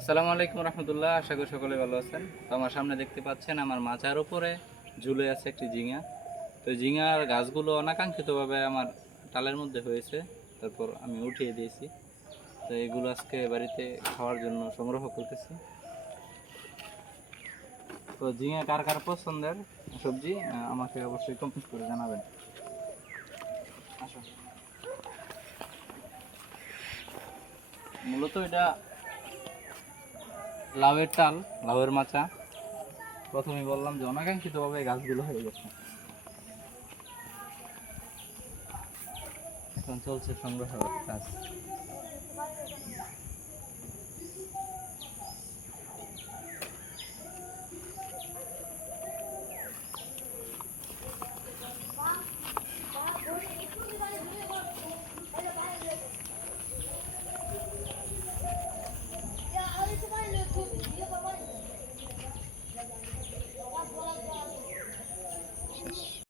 আসসালামু আলাইকুম রহমতুল্লাহ। আশা করি সকলে ভালো আছেন। তো আমার সামনে দেখতে পাচ্ছেন আমার মাচার উপরে ঝুলে আছে একটি ঝিঙা। তো ঝিঙার গাছগুলো অনাকাঙ্ক্ষিতভাবে আমার টালের মধ্যে হয়েছে, তারপর আমি উঠিয়ে দিয়েছি। তো এগুলো আজকে বাড়িতে খাওয়ার জন্য সংগ্রহ করতেছি। তো ঝিঙা কার কার পছন্দের সবজি আমাকে অবশ্যই কমেন্ট করে জানাবেন। আসো। মূলত এটা লাউয়ের টাল, লাউয়ের মাচা। প্রথমেই বললাম যে অনাকাঙ্ক্ষিতভাবে এই গাছগুলো হয়ে গেছে। এখন চলছে সংগ্রহ কাজ।